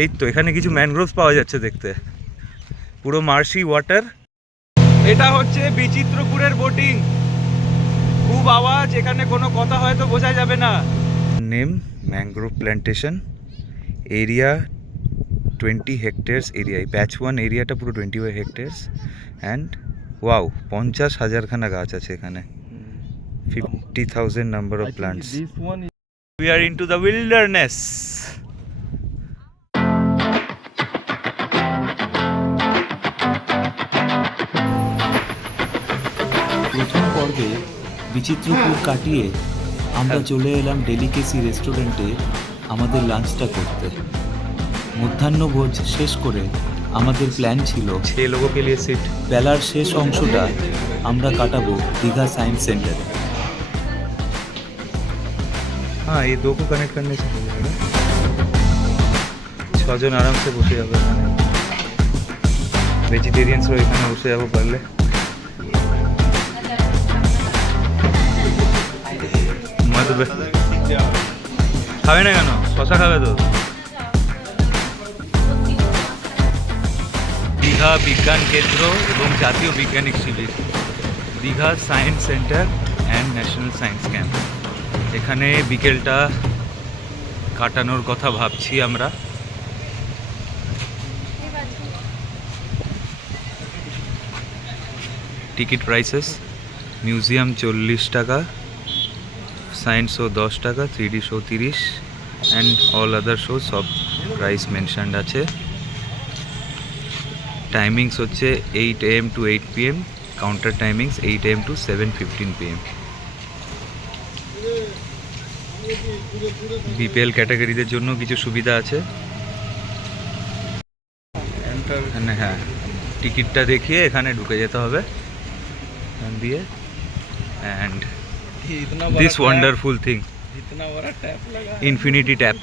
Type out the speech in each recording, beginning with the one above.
এই তো এখানে কিছু ম্যানগ্রোভস পাওয়া যাচ্ছে দেখতে, পুরো মার্শি ওয়াটার। এটা হচ্ছে বিচিত্রপুরের বোটিং, খুব আওয়াজ, এখানে কোনো কথা হয়তো বোঝা যাবে না। Name mangrove plantation, area 20 hectares area, patch 1 এরিয়াটা পুরো 20 হেক্টেয়ার্স অ্যান্ড ওয়াও 50,000খানা গাছ আছে এখানে, 50,000 number of plants. We are into the wilderness. প্রথম পর্বে বিচিত্রপুর কাটিয়ে আমরা চলে এলাম ডেলিকেসি রেস্টুরেন্টে আমাদের লাঞ্চটা করতে। মধ্যাহ্নভোজ শেষ করে আমাদের প্ল্যান ছিল 6 लोगों के लिए सीट। বেলার শেষ অংশটা আমরা কাটাবো দীঘা সায়েন্স সেন্টারে। हाँ ये 2 को कनेक्ट करने से हो जाएगा, 6 জন आराम से বসে যাবে এখানে। ভেজিটেরিয়ানসও এখানে বসে যাবো পারলে। খাবে না কেন, শশা খাবে তো? দীঘা বিজ্ঞান কেন্দ্র এবং জাতীয় বৈজ্ঞানিক শিবির, Digha science centre and national science camp, এখানে বিকেলটা কাটানোর কথা ভাবছি আমরা। টিকিট প্রাইসেস, মিউজিয়াম 40 টাকা, সায়েন্স শো 10 টাকা, 3D show 30 and all other show সব প্রাইস মেনশনড আছে। টাইমিংস হচ্ছে 8 AM to 8 PM, counter timings 8 AM to 7:15 PM। BPL ক্যাটাগরিদের জন্য কিছু সুবিধা আছে এখানে। হ্যাঁ, টিকিটটা দেখিয়ে এখানে ঢুকে যেতে হবে এখান দিয়ে। And this wonderful thing, infinity tap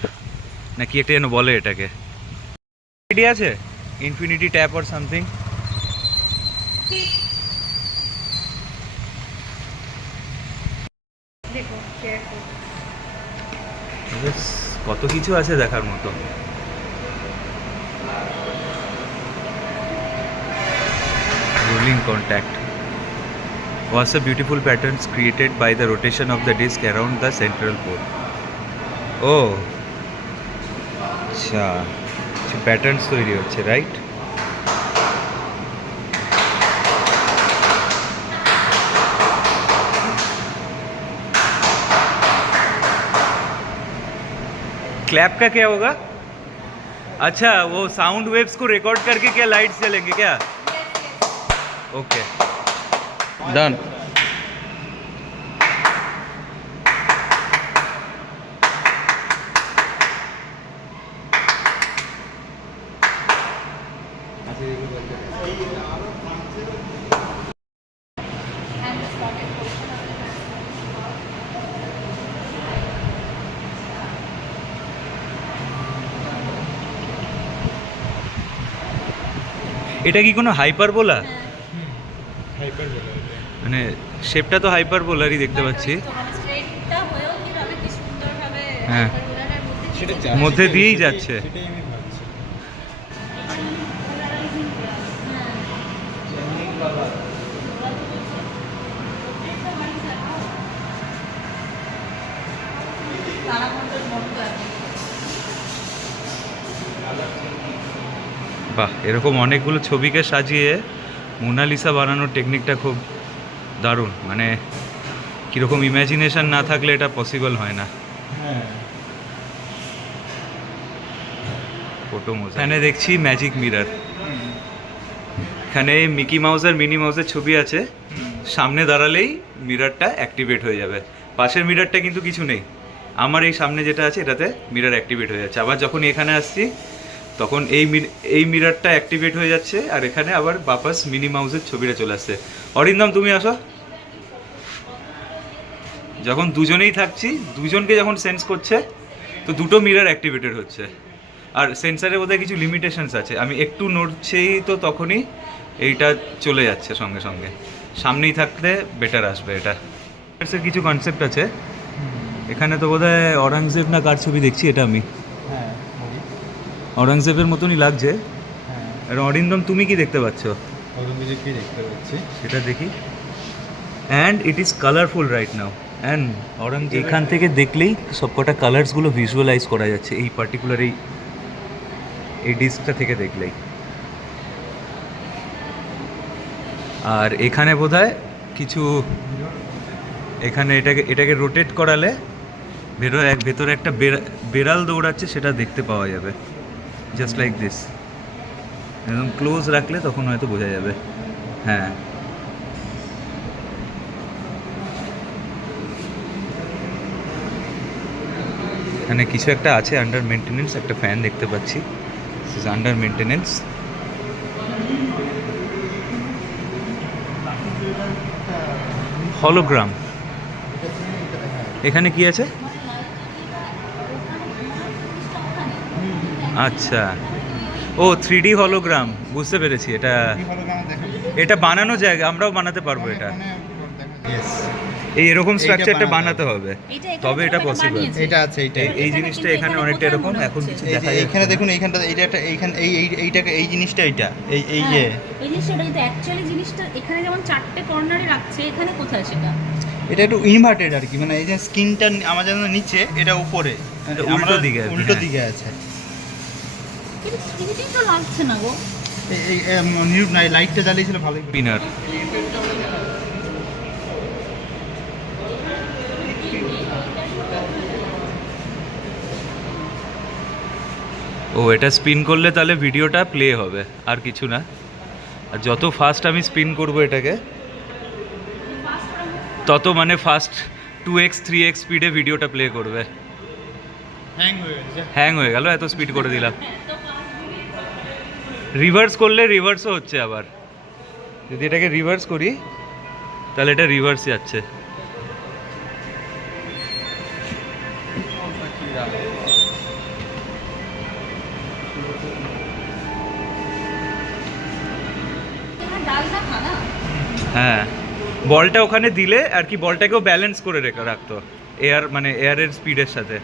না কি একটা যেন বলে এটাকে, আইডিয়া আছে? Infinity tap or something. কত কিছু আছে দেখার মতো। Rolling contact was a beautiful patterns created by the rotation of the disc around the central pole. Oh, আচ্ছা, প্যাটার্নস তৈরি হচ্ছে, রাইট? क्लैप का क्या होगा? अच्छा, वो साउंड वेव्स को रिकॉर्ड करके क्या लाइट्स जलेंगे क्या? Okay, done. এটা কি কোনো হাইপারবোলা? মানে শেপটা তো হাইপারবোলারই দেখতে পাচ্ছি। হ্যাঁ, মধ্যে দিয়েই যাচ্ছে। বাহ, এরকম অনেকগুলো ছবিকে সাজিয়ে মোনালিসা বানানোর টেকনিকটা খুব দারুণ। মানে কীরকম ইমাজিনেশন না থাকলে এটা পসিবল হয় না। ফটো মোজা। এখানে দেখছি ম্যাজিক মিরর, এখানে মিকি মাউস আর মিনি মাউসের ছবি আছে, সামনে দাঁড়ালেই মিররটা অ্যাক্টিভেট হয়ে যাবে। পাশের মিররটা কিন্তু কিছু নেই, আমার এই সামনে যেটা আছে এটাতে মিরর অ্যাক্টিভেট হয়ে যাচ্ছে। আবার যখন এখানে আসছি তখন এই মিররটা অ্যাক্টিভেট হয়ে যাচ্ছে, আর এখানে আবার বাপাস মিনি মাউসের ছবিটা চলে আসছে। অরিন্দম তুমি আসো। যখন দুজনেই থাকছি, দুজনকে যখন সেন্স করছে তো দুটো মিরর অ্যাক্টিভেটেড হচ্ছে। আর সেন্সারে বোধহয় কিছু লিমিটেশনস আছে, আমি একটু নড়ছেই তো তখনই এইটা চলে যাচ্ছে সঙ্গে সঙ্গে। সামনেই থাকলে বেটার আসবে এটা। কিছু কনসেপ্ট আছে এখানে, তো বোধহয় অরঙ্গজেব না কার ছবি দেখছি এটা আমি। অরঙ্গজেবের মতনই লাগছে। হ্যাঁ, আর অরিন্দম, তুমি কি দেখতে পাচ্ছ? ঔরঙ্গজেবকে দেখতে পাচ্ছি। সেটা দেখি। And it is colourful right now. And Aurangzeb এখান থেকে দেখলেই সবকটা কালার্সগুলো ভিজুয়ালাইজ করা যাচ্ছে এই পার্টিকুলার এই ডিস্কটা থেকে দেখলেই। আর এখানে বোধহয় কিছু, এখানে এটাকে রোটেট করালে ভেতরে একটা বেড়াল দৌড়াচ্ছে, সেটা দেখতে পাওয়া যাবে। জাস্ট লাইক দিস, একদম ক্লোজ রাখলে তখন হয়তো বোঝা যাবে। হ্যাঁ, এখানে কিছু একটা আছে আন্ডার মেনটেনেন্স। একটা ফ্যান দেখতে পাচ্ছি, this is under maintenance. Hologram, এখানে কি আছে? আচ্ছা, ও 3D হলোগ্রাম, বুঝতে পেরেছি। এটা বানানো জায়গা, আমরাও বানাতে পারবো এটা। এই এরকম স্ট্রাকচারটা বানাতে হবে, তবে এটা পসিবল। এটা আছে, এইটা এই জিনিসটা এখানে অনেকটা এরকম, এখন কিছু এই দেখা যে যাচ্ছে এইখানে না। দেখুন, এইখানটা এইটা একটা, এইখানে এইটাকে এই জিনিসটা, এইটা এই যে এই জিনিসটা, এটা কিন্তু অ্যাকচুয়ালি জিনিসটা এখানে যেমন চারটে কর্নারে রাখছে, এখানে কোথায় সেটা? এটা একটু ইনভার্টেড আর কি, মানে এই যে স্ক্রিনটা আমাদের নিচে, এটা উপরে, এটা উল্টো দিকে আর কি, উল্টো হ্যাঁ। দিকে আছে। কিন্তু 3D তো লাগছে না গো। এই লাইটটা জ্বালিয়েছিল ভালোই। পিনার, ও এটা স্পিন করলে তাহলে ভিডিওটা প্লে হবে, আর কিছু না। আর যত ফাস্ট আমি স্পিন করব এটাকে, তত মানে ফাস্ট 2x 3x স্পিডে ভিডিওটা প্লে করবে। হ্যাং হয়ে গেল, এত স্পিড করে দিলাম। রিভার্স করলে রিভার্সও হচ্ছে আবার। যদি এটাকে রিভার্স করি তাহলে এটা রিভার্স যাচ্ছে। এখানে ডাল না খানা। হ্যাঁ, বলটা ওখানে দিলে আর কি, বলটাকেও ব্যালেন্স করে রাখতো এয়ার, মানে এয়ারের স্পিডের সাথে,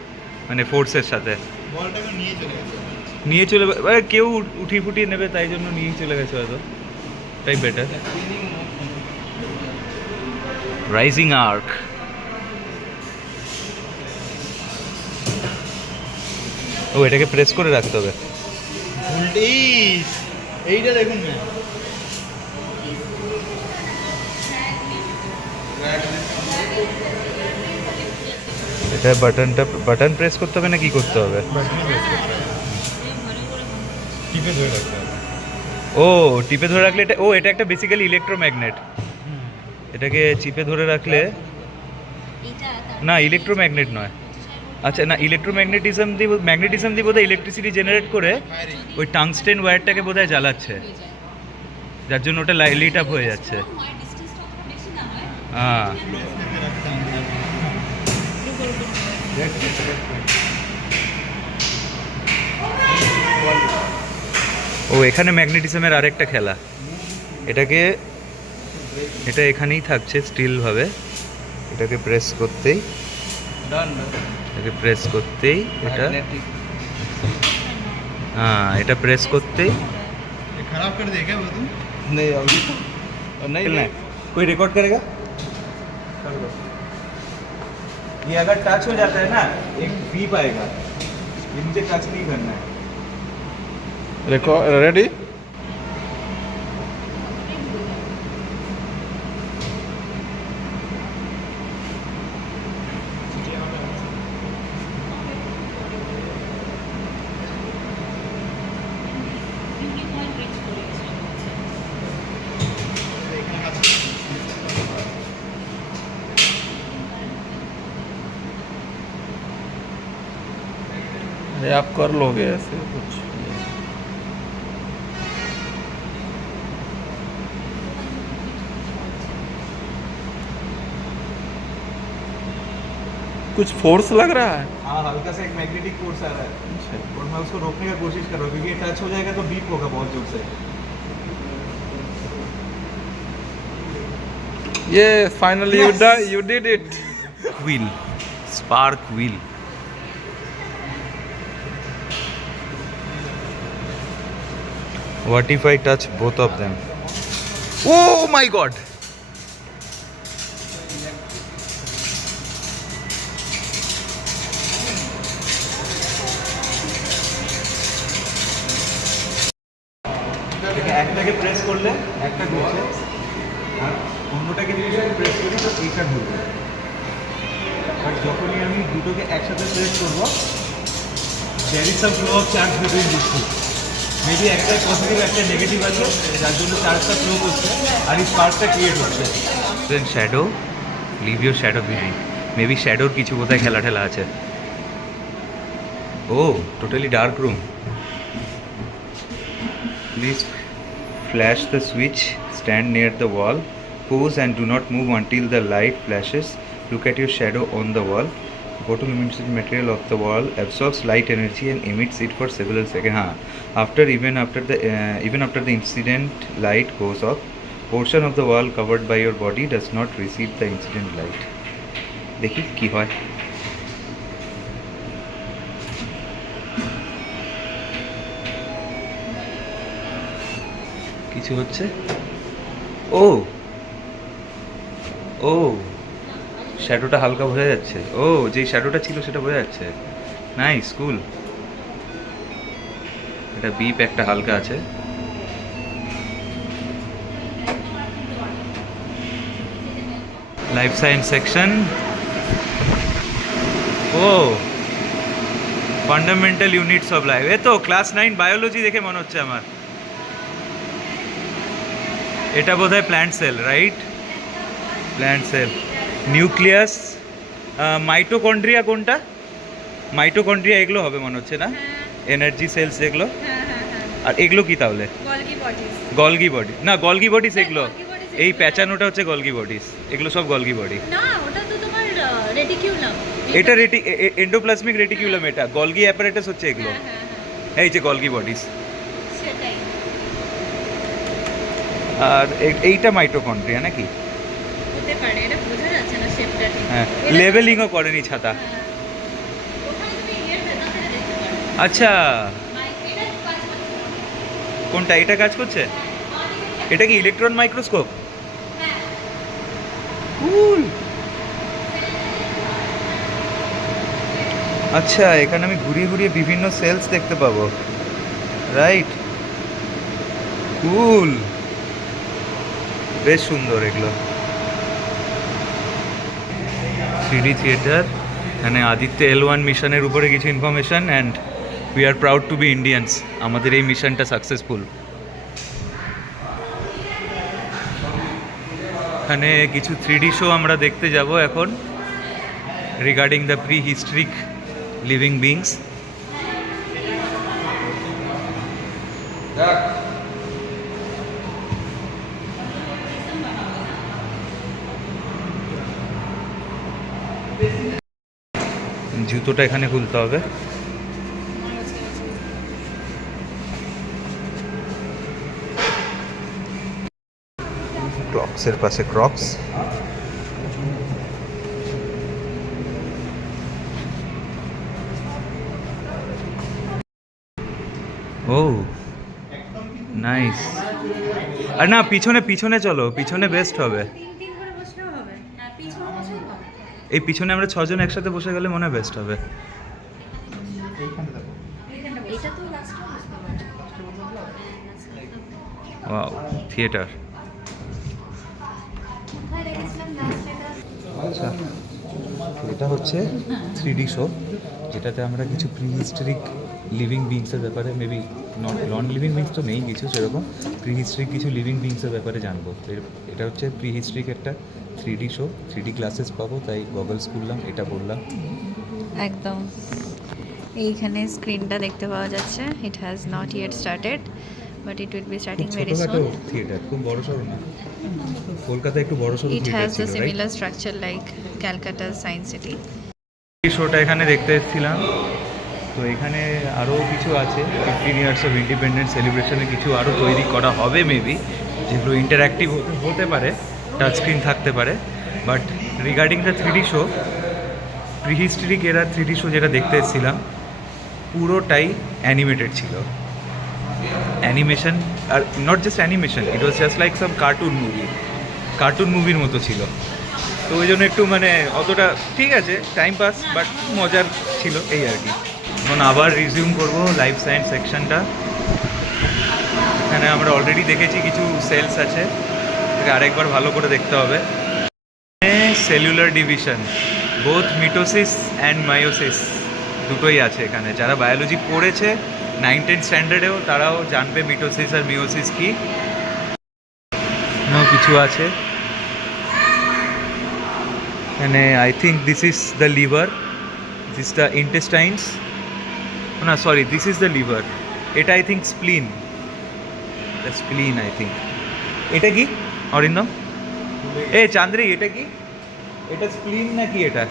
মানে ফোর্সের সাথে। বলটাকে নিয়ে চলে গেছে। কেউ উঠিয়ে ফুটিয়ে নেবে, তাই জন্য নিয়ে চলে গেছে হয়তো, তাই বেটার। রাইজিং আর্ক, ও এটাকে প্রেস করে রাখতে হবে। এইটা দেখুন না, এটা বাটন প্রেস করতে হবে না কি করতে হবে? টিপে ধরে রাখতে হবে। ও টিপে ধরে রাখলে এটা, ও এটা একটা বেসিক্যালি ইলেকট্রোম্যাগনেট। এটাকে চিপে ধরে রাখলে, এটা না ইলেকট্রোম্যাগনেট নয়। আচ্ছা না, ম্যাগনেটিজম দিয়ে বোধহয় ইলেকট্রিসিটি জেনারেট করে ওই টাংস্টেন ওয়্যারটাকে বোধহয় জ্বালাচ্ছে, যার জন্য ওটা লাইট আপ হয়ে যাচ্ছে। হ্যাঁ, ও এখানে ম্যাগনেটিজমের আরেকটা খেলা। এটা এখানেই থাকছে স্টিল ভাবে, এটাকে প্রেস করতেই এটা, हाँ এটা प्रेस करते ही खराब कर देगा वो तुम? नहीं अभी नहीं है। कोई रिकॉर्ड करेगा? ये अगर टच हो जाता है ना, एक बीप आएगा, ये मुझे टच नहीं करना है। Record ready? आप कर लोगे ऐसे कुछ? कुछ फोर्स लग रहा है? हाँ हल्का सा एक मैग्नेटिक फोर्स आ रहा है, और मैं उसको रोकने का कोशिश कर रहा हूँ, क्योंकि ये टच हो जाएगा तो बीप होगा बहुत जोर से। ये finally you did it. Wheel, spark wheel. What if I touch both of them? Oh my god! একটাকে প্রেস করলে একটা ঢুকছে আর অন্যটাকে যদি আমি প্রেস করি তো এইটা ঢুকবে। আর যখনই আমি দুটোকে একসাথে প্রেস করবো there is some flow of charge between these two. Maybe একটা পজিটিভ একটা নেগেটিভ আছে যার জন্য চার্জটা ফ্লো করছে আর এই স্পার্কটা ক্রিয়েট হচ্ছে। Then shadow, leave your shadow behind. Maybe শ্যাডোর কিছু বোধহয় খেলা ঠেলা আছে। ও totally dark room. Please flash the switch, stand near the wall, pose and do not move until the light flashes. Look at your shadow on the wall. Photoluminescent material of the wall absorbs light energy and emits it for several seconds. Even after the incident light goes off, portion of the wall covered by your body does not receive the incident light. দেখি কি হয়। কিছু হচ্ছে। ও ও শ্যাডোটা হালকা বোঝা যাচ্ছে। ও যে শ্যাডোটা ছিল সেটা বোঝা যাচ্ছে। Nice, cool. এটা বিপ একটা হালকা আছে। Life science section. ও ফান্ডামেন্টাল ইউনিটস অফ লাইফ। এ তো ক্লাস 9 বায়োলজি দেখে মনে হচ্ছে আমার। এটা বোধহয় plant sell, right? Plant sell, nucleus, mitochondria কোনটা? মাইটোকন্ড্রিয়া এগুলো হবে মনে হচ্ছে না? এনার্জি সেলস এগুলো। আর এগুলো কি তাহলে? Golgi body. না, গলগি বডিস এগুলো। এই প্যাচানোটা হচ্ছে গলগি বডিস, এগুলো সব গলগি বডি। না, ওটা তো তোমার রেটিকিউলাম। এটা এন্ডোপ্লাজমিক রেটিকিউলাম, এটা গলগি অ্যাপারেটাস হচ্ছে এগুলো। এই যে গলগি বডিস। সেটাই। আর এইটা মাইটোকন্ড্রিয়া নাকি? হতে পারে, এটা বোঝা যাচ্ছে না শেপটা ঠিক। হ্যাঁ, লেভেলিংও করেনি ছাতা। ওখানে তুমি এর ভেতর থেকে দেখতে পারো। আচ্ছা, এটা কাজ করছে। কোনটা? এটা কাজ করছে? এটা কি ইলেকট্রন মাইক্রোস্কোপ? হ্যাঁ। কুল। আচ্ছা, এখানে আমি ঘুরিয়ে ঘুরিয়ে বিভিন্ন সেলস দেখতে পাবো, রাইট? কুল, বেশ সুন্দর এগুলো। 3D theatre. এখানে আদিত্য L1 মিশনের উপরে কিছু information and we are proud to be Indians. আমাদের এই মিশনটা সাকসেসফুল। এখানে কিছু 3D শো আমরা দেখতে যাব এখন, regarding the pre historic living beings. জুতোটা এখানে খুলতে হবে। ক্রক্সের পাশে ক্রক্স। ও নাইস। আর না, পিছনে পিছনে চলো, পিছনে বেস্ট হবে। তিন করে বসলেও হবে। হ্যাঁ, পিছনে বসলেও হবে। এই পিছনে আমরা 6 জন একসাথে বসে গেলে মনে হয় বেস্ট হবে। এটা তো লাস্টে বসতে পারে। Wow, theatre. কোথায় রেখেছিলাম লাস্ট এটা? আচ্ছা, এটা হচ্ছে 3D শো, যেটাতে আমরা কিছু প্রি হিস্টরিক লিভিং বিংসের ব্যাপারে, মেবি নন লিভিং বিংস তো নেই কিছু সেরকম, প্রি হিস্টরিক কিছু লিভিং বিংসের ব্যাপারে জানবো। তো এটা হচ্ছে প্রি হিস্টরিক একটা 3D শো। 3D ক্লাসেস পাবো, তাই গগলস খুললাম, এটা বললাম। একদম এইখানে স্ক্রিনটা দেখতে পাওয়া যাচ্ছে। It has not yet started but it will be starting very ছোটখাটো সুন। থিয়েটার, খুব বড় সড়ো না। কলকাতায় একটু বড় সড়ো ইট থিয়েটার হ্যাজ ছিল, uh right? Similar structure like Calcutta science city. এই শোটা এখানে দেখতে এসেছিলাম। তো এখানে আরও কিছু আছে, 15 ইয়ার্স অফ ইন্ডিপেন্ডেন্স সেলিব্রেশনে কিছু আরও তৈরি করা হবে মেবি, যেগুলো ইন্টারঅ্যাক্টিভ হতে পারে, টাচ স্ক্রিন থাকতে পারে। But regarding the 3D show, prehistoric এরা 3D শো যেটা দেখতে এসেছিলাম পুরোটাই অ্যানিমেটেড ছিল। অ্যানিমেশন, আর not just animation, it was just like some cartoon মুভির মতো ছিল। তো ওই জন্য একটু মানে অতটা ঠিক আছে, টাইম পাস, বাট মজার ছিল এই আর কি। এখন আবার রিজিউম করব লাইফ সায়েন্স সেকশনটা। এখানে আমরা অলরেডি দেখেছি কিছু সেলস আছে, এটাকে আরেকবার ভালো করে দেখতে হবে। Cellular division, both mitosis and meiosis দুটোই আছে এখানে। যারা বায়োলজি পড়েছে 9-10 স্ট্যান্ডার্ডেও তারাও জানবে মিটোসিস আর মিওসিস কি। কিছু আছে এখানে। I think this is the liver, this the intestines, না sorry this is the liver. এটা I think spleen, spleen I think. এটা কি অরিন্দম? এ চান্দ্রি, এটা কি? এটা স্প্লিন নাকি? এটা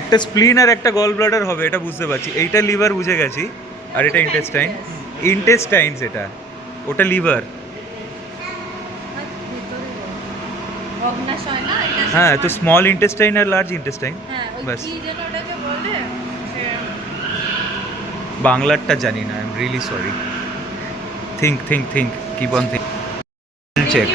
একটা স্প্লিন আর একটা গল ব্লাডার হবে, এটা বুঝতে পারছি। এইটা লিভার বুঝে গেছি, আর এটা ইন্টেস্টাইনস এটা, ওটা লিভার। হ্যাঁ, তো স্মল ইন্টেস্টাইন আর লার্জ ইন্টেস্টাইন, বাস। বাংলারটা জানি না, I am really sorry. Think keep on think, check.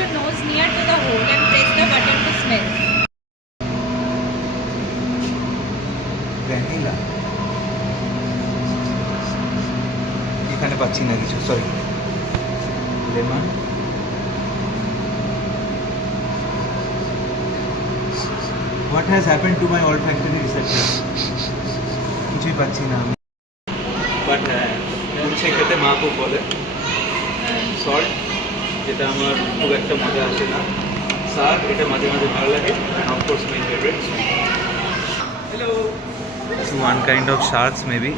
Vanilla এখানে পাচ্ছি না কিছু, sorry. Lemon, what has happened to my olfactory receptors? কিছুই পাচ্ছি না আমি। বাট হ্যাঁ, উচ্ছে খেতে মা খুব বলে। সল্ট, যেটা আমার খুব একটা মজা আসে না। শাক, এটা মাঝে মাঝে ভালো লাগে। And of course my favourite, hello, one kind of sharks maybe,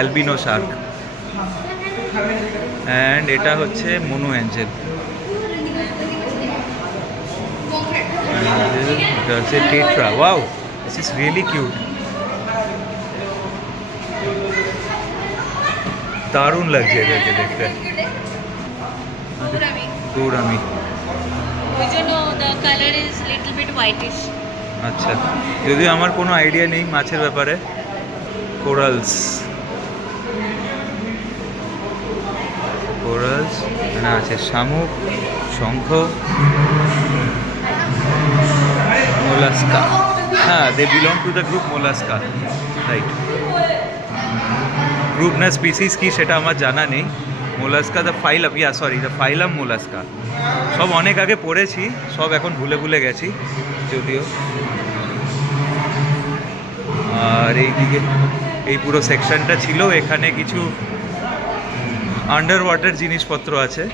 albino shark, and এটা হচ্ছে Manu Angel. It's a tetra. Wow, this is really cute. দারুণ লাগছে এদেরকে দেখতে। গৌরামি, ওই জন্য the color is little bit whitish. আচ্ছা, যদিও আমার কোনো আইডিয়া নেই মাছের ব্যাপারে। কোরালস, এখানে আছে শামুক, শঙ্খ, মোলাস্কা। হ্যাঁ, they belong to the group mollusca, right. Group না স্পিসিস কি সেটা আমার জানা নেই। Mollusca the phylum, the phylum mollusca. সব অনেক আগে পড়েছি, সব এখন ভুলে গেছি যদিও। আর এইদিকে এই পুরো সেকশনটা ছিল, এখানে কিছু আন্ডার ওয়াটার জিনিসপত্র আছে।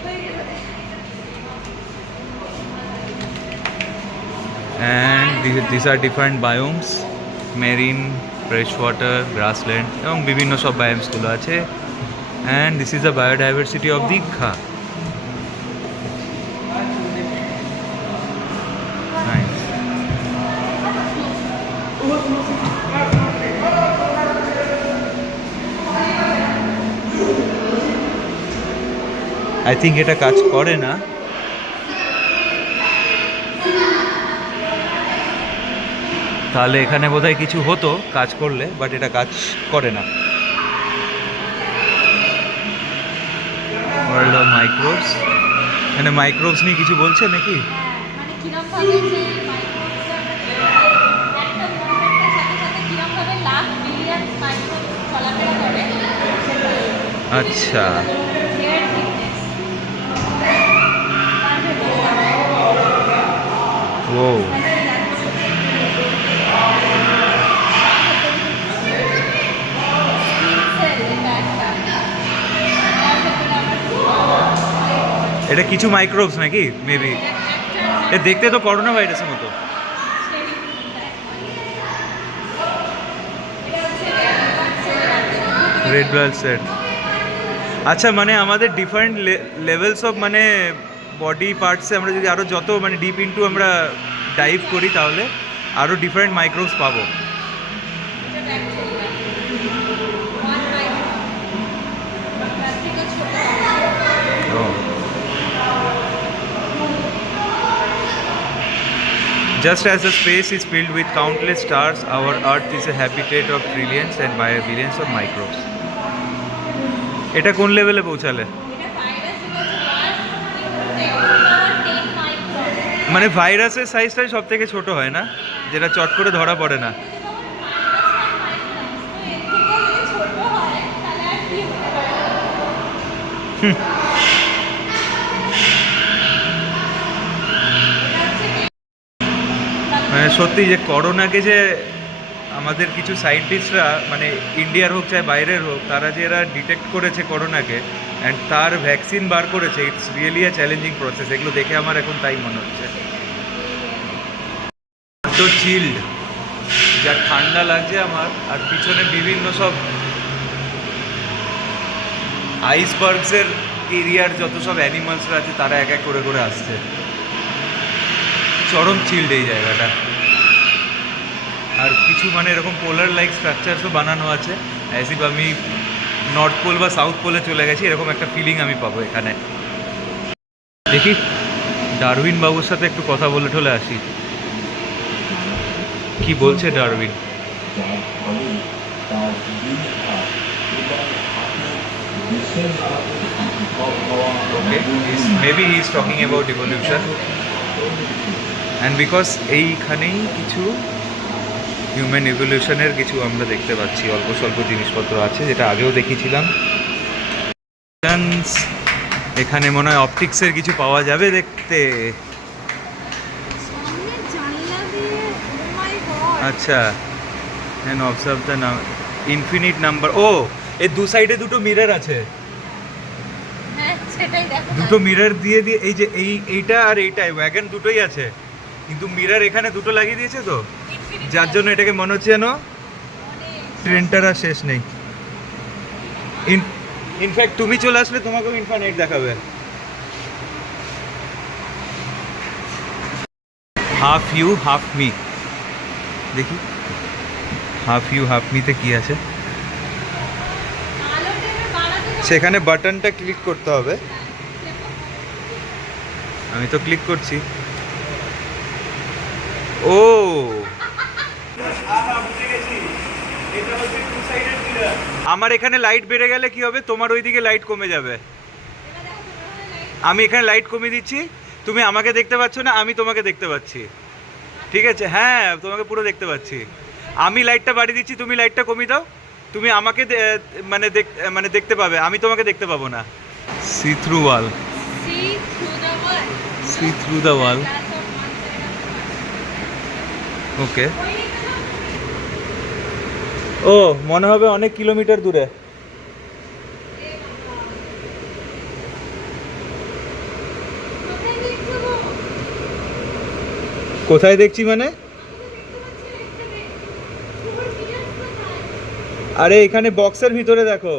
And this are different biomes, marine, fresh water, grassland এবং বিভিন্ন সব বায়োমসগুলো আছে। And this is the biodiversity of Digha. I think এটা কাজ করে না। তাহলে এখানে বোধহয় কিছু হতো কাজ করলে, বাট এটা কাজ করে না। ওয়ার্ল্ড অফ মাইক্রোবস, এখানে মাইক্রোবস নিয়ে কিছু বলছে নাকি? মানে কিরকমভাবে যে মাইক্রোবসটা একটা সাথে সাথে কিরকমভাবে লাখ বিলিয়ন মাইক্রোবস চলাফেরা করে। আচ্ছা, ও এটা কিছু মাইক্রোবস নাকি মেবি? এ দেখতে তো করোনা ভাইরাসের মতো। Red blood cell. আচ্ছা, মানে আমাদের ডিফারেন্ট লেভেলস অফ মানে বডি পার্টসে আমরা যদি আরও যত মানে ডিপ ইনটু আমরা ডাইভ করি তাহলে আরও ডিফারেন্ট মাইক্রোবস পাবো। Just as the space is filled with countless stars, our Earth is a habitat of trillions and billions of microbes. এটা কোন লেভেলে পৌঁছালে? এটা ভাইরাস হচ্ছে 10 মাইক্রন। মানে ভাইরাসের সাইজটাই সব থেকে ছোট হয় না, যেটা চট করে ধরা পড়ে না। মানে সত্যি যে করোনাকে যে আমাদের কিছু সায়েন্টিস্টরা, মানে ইন্ডিয়ার হোক চাই বাইরের হোক, তারা যে এরা ডিটেক্ট করেছে করোনাকে অ্যান্ড তার ভ্যাকসিন বার করেছে, it's really a challenging process. এগুলো দেখে আমার এখন তাই মনে হচ্ছে। তো চিল্ড, যা ঠান্ডা লাগছে আমার, আর পিছনে বিভিন্ন সব আইসবার্গসের এরিয়ার যত সব অ্যানিমালসরা আছে তারা এক এক করে করে আসছে। চরম চিল্ড এই জায়গাটা। আর কিছু মানে এরকম পোলার লাইক স্ট্রাকচারসও বানানো আছে, অ্যাজ ইফ আমি নর্থ পোল বা সাউথ পোলে চলে গেছি, এরকম একটা ফিলিং আমি পাবো এখানে। দেখি ডারউইন বাবুর সাথে একটু কথা বলে ঠলে আসি, কি বলছে Darwin. Okay, maybe he is talking about evolution, and because এইখানেই কিছু হিউম্যান ইভলিউশনের কিছু আমরা দেখতে পাচ্ছি, অল্প স্বল্প জিনিসপত্র আছে যেটা আগেও দেখিয়েছিলাম। এখানে মনে হয় অপটিক্সের কিছু পাওয়া যাবে দেখতে। আচ্ছা, and observe the infinite number. ও এর দু সাইডে দুটো মিরর আছে, হ্যাঁ সেটাই দেখো। দুটো মিরর দিয়ে দিয়ে এই যে এইটা আর এইটাই ওয়াগন দুটোই আছে, কিন্তু মিরর এখানে দুটো লাগিয়ে দিয়েছে তো, যার জন্য এটাকে মনে হচ্ছে যেন ট্রেনটার আর শেষ নেই। ইনফ্যাক্ট তুমি চলে আসলে তোমাকেও ইনফাইনাইট দেখাবে। হাফ ইউ হাফ মি, দেখি হাফ ইউ হাফ মিতে কি আছে। সেখানে বাটনটা ক্লিক করতে হবে, আমি তো ক্লিক করছি। ও আমার এখানে লাইট বেড়ে গেলে কি হবে, তোমার ওইদিকে লাইট কমে যাবে। আমি এখানে লাইট কমিয়ে দিচ্ছি, তুমি আমাকে দেখতে পাচ্ছ না, আমি তোমাকে দেখতে পাচ্ছি। ঠিক আছে, হ্যাঁ তোমাকে পুরো দেখতে পাচ্ছি। আমি লাইটটা বাড়িয়ে দিচ্ছি, তুমি লাইটটা কমিয়ে দাও, তুমি আমাকে মানে দেখতে পাবে, আমি তোমাকে দেখতে পাবো না। See through wall, see through the wall. Okay, ও মনে হবে অনেক কিলোমিটার দূরে। কোথায় দেখছি মানে? আরে এখানে বক্সের ভিতরে দেখো।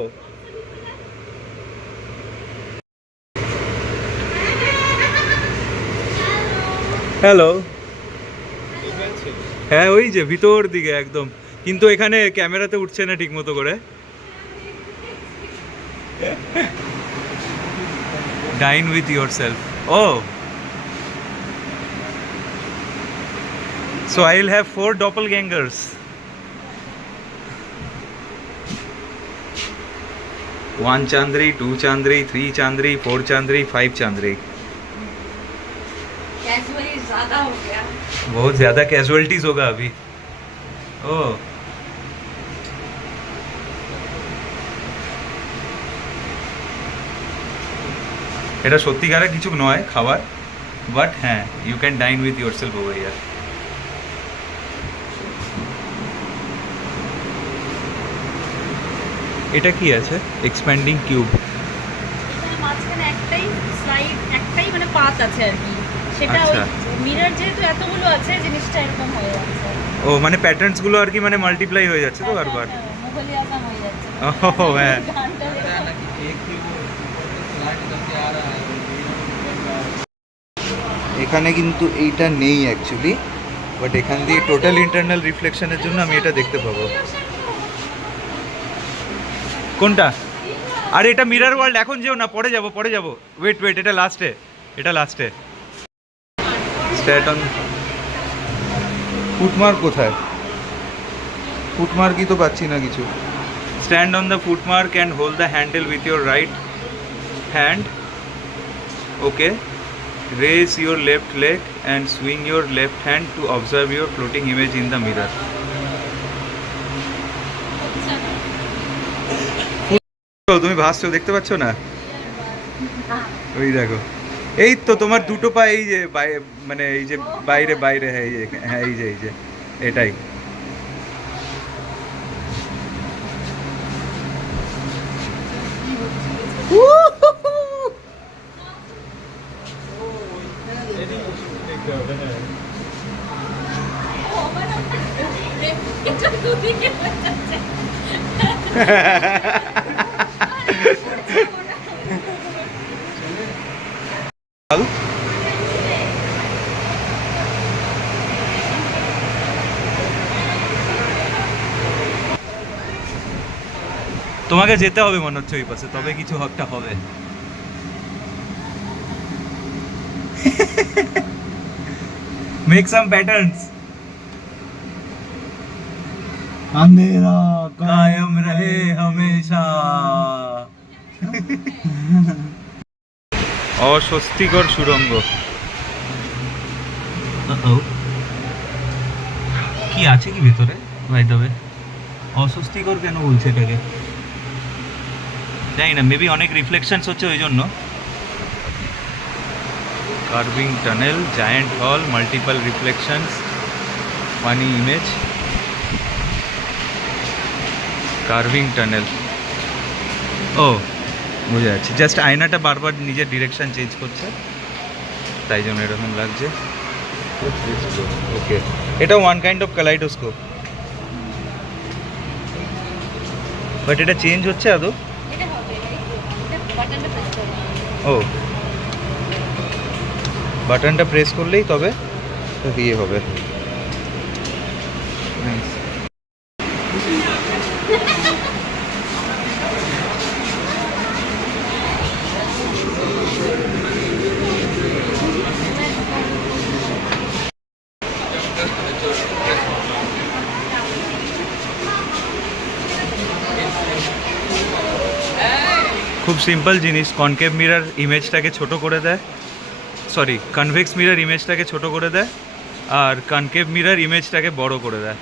হ্যালো, হ্যাঁ ওই যে ভিতর দিকে একদম, কিন্তু এখানে ক্যামেরাতে উঠছে না ঠিক মতো করে। Dine with your self. ও so I'll have 4 doppelgangers. 1 Chandri, 2 Chandri, 3 Chandri, 4 Chandri, 5 Chandri. Casually ज्यादा हो गया। बहुत ज़्यादा कैजुअलिटीज होगा अभी। ओ এটা সত্যিকারের কিছু নয় খাবার, বাট হ্যাঁ you can dine with your self over here. এটা কি আছে? Expanding cube. এখানে মাঝখানে একটাই মানে পাত আছে আর কি, সেটা ওই আচ্ছা। মিরর যেহেতু এতগুলো আছে জিনিসটা এরকম হয়ে যাচ্ছে। ও মানে প্যাটার্নস গুলো আর কি মানে মাল্টিপ্লাই হয়ে যাচ্ছে তো বারবার। মুঘলি আজম হয়ে যাচ্ছে। ও হ্যাঁ, গানটা এরকম। এখানে কিন্তু এইটা নেই অ্যাকচুয়ালি, বাট এখান দিয়ে টোটাল ইন্টারনাল রিফ্লেকশনের জন্য আমি এটা দেখতে পাবো। কোনটা? আরে এটা মিরর ওয়ার্ল্ড, এখন যেও না, পরে যাব। ওয়েট এটা লাস্টে। স্ট্যাটন ফুটমার্ক কোথায়? ফুটমার্কই তো পাচ্ছি না কিছু। Stand on the foot mark and hold the handle with your right hand. Okay. Raise your left leg and swing your left hand to observe your floating image in the mirror. তুমি ভাসছো দেখতে পাচ্ছ না? ওই দেখো, এই তো তোমার দুটো পা এই যে মানে এই যে বাইরে বাইরে, হ্যাঁ এই যে, হ্যাঁ এই যে এটাই। এটা দুদিকে বাঁচাচ্ছে। তোমাকে যেতে হবে মনে হচ্ছে ওই পাশে, তবে কিছু একটা হবে। Make some patterns. अंधेरा कायम रहे हमेशा। অস্বস্তিকর সুড়ঙ্গ। কি আছে কি ভেতরে ভাই? তবে অস্বস্তিকর কেন বলছে এটাকে জানি না, মেবি অনেক রিফ্লেকশনস হচ্ছে ওই জন্য। Curving tunnel, giant hall, multiple reflections, funny image. Curving tunnel, ও বুঝে যাচ্ছে, জাস্ট আয়নাটা বারবার নিজের ডিরেকশন চেঞ্জ করছে, তাই জন্য এরকম লাগছে। ওকে, এটা ওয়ান কাইন্ড অফ কালাইডোস্কোপ, বাট এটা চেঞ্জ হচ্ছে আদৌ? এটা হবে, এটা বাটনটা প্রেস করো। ও, বাটনটা প্রেস করলেই তবে ইয়ে হবে। খুব সিম্পল জিনিস, কনকেভ মিরর ইমেজটাকে ছোট করে দেয়, সরি কনভেক্স মিরর ইমেজটাকে ছোট করে দেয়, আর কনকেভ মিরর ইমেজটাকে বড় করে দেয়।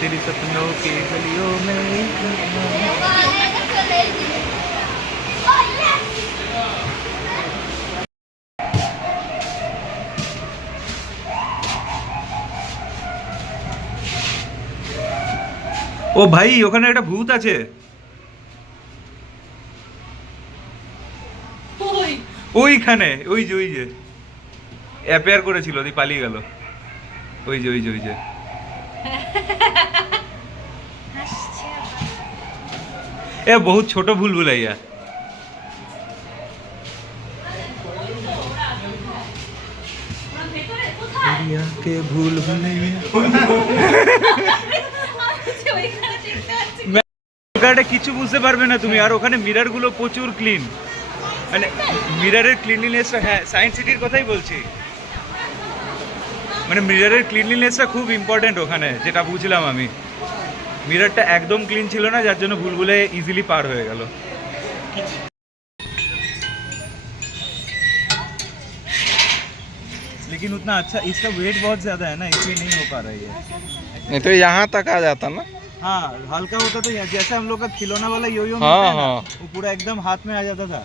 तेरी सपनों की गलियों में ও ভাই, ওখানে একটা ভূত আছে। ওইখানে ওই যে অ্যাপেয়ার করেছিল, ওই পালিয়ে গেল। ওই যে এ বহুত ছোট ভুল ভুলাইয়া। কে ভুল ভুলাইয়া ওখানে কিছু বুঝতে পারবে না তুমি। আর ওখানে মিরর গুলো প্রচুর ক্লিন, মানে মিররের ক্লিনলিনেসটা, হ্যাঁ সায়েন্স সিটির কথাই বলছি, মানে মিররের ক্লিনলিনেসটা খুব ইম্পর্টেন্ট ওখানে, যেটা বুঝলাম আমি। মিররটা একদম ক্লিন ছিল না, যার জন্য ভুলগুলো ইজিলি পার হয়ে গেল। लेकिन उतना अच्छा, इसका वेट बहुत ज्यादा है ना, इसलिए नहीं हो पा रहा है। नहीं तो यहाँ तक आ जाता ना। हाँ हल्का होता तो जैसे हम लोग का खिलौना वाला यो यो हाँ, मिलता है ना, हाँ। वो पूरा एकदम हाथ में आ जाता था।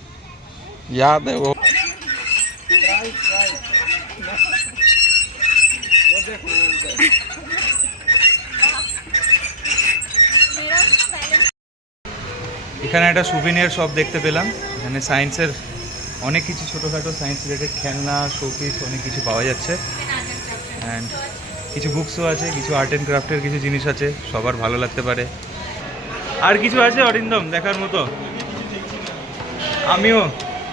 याद है वो। এখানে একটা সুভিনিয়ার শপ দেখতে পেলাম। এখানে সায়েন্সের অনেক কিছু, ছোটোখাটো সায়েন্স রিলেটেড খেলনা, শোপিস, অনেক কিছু পাওয়া যাচ্ছে। অ্যান্ড কিছু বুকসও আছে, কিছু আর্ট অ্যান্ড ক্রাফটের কিছু জিনিস আছে, সবার ভালো লাগতে পারে। আর কিছু আছে অরিন্দম দেখার মতো? আমিও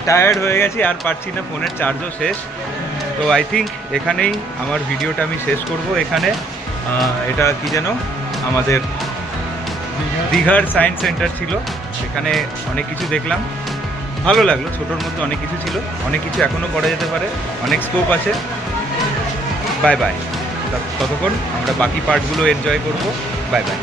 টায়ার্ড হয়ে গেছি, আর পারছি না, ফোনের চার্জও শেষ। তো আই থিঙ্ক এখানেই আমার ভিডিওটা আমি শেষ করব। এখানে এটা কি যেন আমাদের দীঘার সায়েন্স সেন্টার ছিল, সেখানে অনেক কিছু দেখলাম, ভালো লাগলো। ছোটোর মধ্যে অনেক কিছু ছিল, অনেক কিছু এখনও করা যেতে পারে, অনেক স্কোপ আছে। বাই বাই, ততক্ষণ আমরা বাকি পার্টগুলো এনজয় করব। Bye bye.